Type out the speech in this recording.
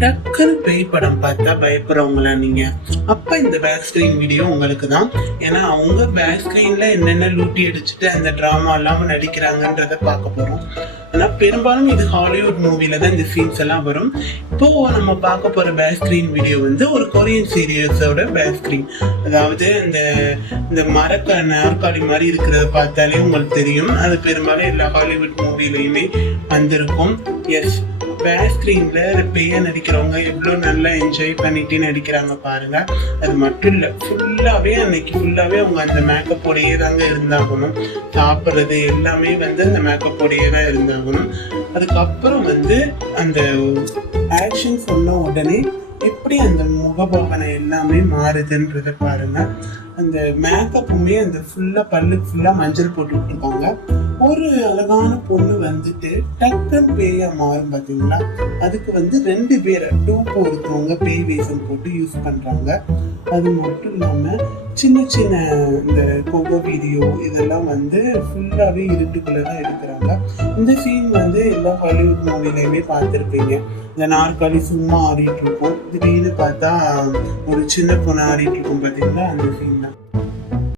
டக்குன்னு பேய் படம் பார்த்தா பயப்படுறவங்களா நீங்க? அப்ப இந்த பேக் ஸ்கிரீன் வீடியோ உங்களுக்கு தான். ஏன்னா அவங்க பேக் ஸ்கிரீன்ல என்னென்ன லூட்டி அடிச்சுட்டு அந்த டிராமா இல்லாம நடிக்கிறாங்கன்றத பார்க்க போறோம். ஆனா பெரும்பாலும் இது ஹாலிவுட் மூவில தான் இந்த சீன்ஸ் எல்லாம் வரும். இப்போ நம்ம பார்க்க போற பேக் ஸ்கிரீன் வீடியோ வந்து ஒரு கொரியன் சீரியஸோட பேக் ஸ்கிரீன். அதாவது இந்த மரக்க நாற்காலி மாதிரி இருக்கிறத பார்த்தாலே உங்களுக்கு தெரியும். அது பெரும்பாலும் எல்லா ஹாலிவுட் மூவிலையுமே வந்திருக்கும். எஸ், பேக் ஸ்கிரீன்ல பேய நடிக்கிறவங்க எவ்வளோ நல்லா என்ஜாய் பண்ணிட்டு நடிக்கிறாங்க பாருங்க. அது மட்டும் இல்லை, அன்னைக்கு ஃபுல்லாவே அவங்க அந்த மேக்கப்போடையே தாங்க இருந்தாகணும். சாப்பிட்றது எல்லாமே அந்த மேக்கப்போடையே தான் இருந்தாகணும். அதுக்கப்புறம் அந்த ஆக்ஷன் சொன்ன உடனே எப்படி அந்த முகபாவனை எல்லாமே மாறுதுன்றத பாருங்க. அந்த மேக்கப்புமே அந்த பல்லுக்கு ஃபுல்லா மஞ்சள் போட்டு விட்டுருக்காங்க. ஒரு அழகான பொண்ணு டக்குன்னு பேயா மாறும் பாத்தீங்களா? அதுக்கு 2 பேரை டூப்பு ஒருத்தவங்க பேய் வேஷம் போட்டு யூஸ் பண்றாங்க. அது மட்டும் இல்லாம சின்ன சின்ன இந்த கோகோ வீடியோ இதெல்லாம் ஃபுல்லாவே இருட்டுக்குள்ளதான் எடுக்கிறாங்க. இந்த சீன் எல்லா ஹாலிவுட் மூவிலையுமே பார்த்துருப்பீங்க. இந்த நாற்காலி சும்மா ஆடிட்டு இருக்கும், திடீர்னு பார்த்தா ஒரு சின்ன பொண்ணு ஆடிட்டு இருக்கும் பாத்தீங்களா? அந்த சீன் தான்.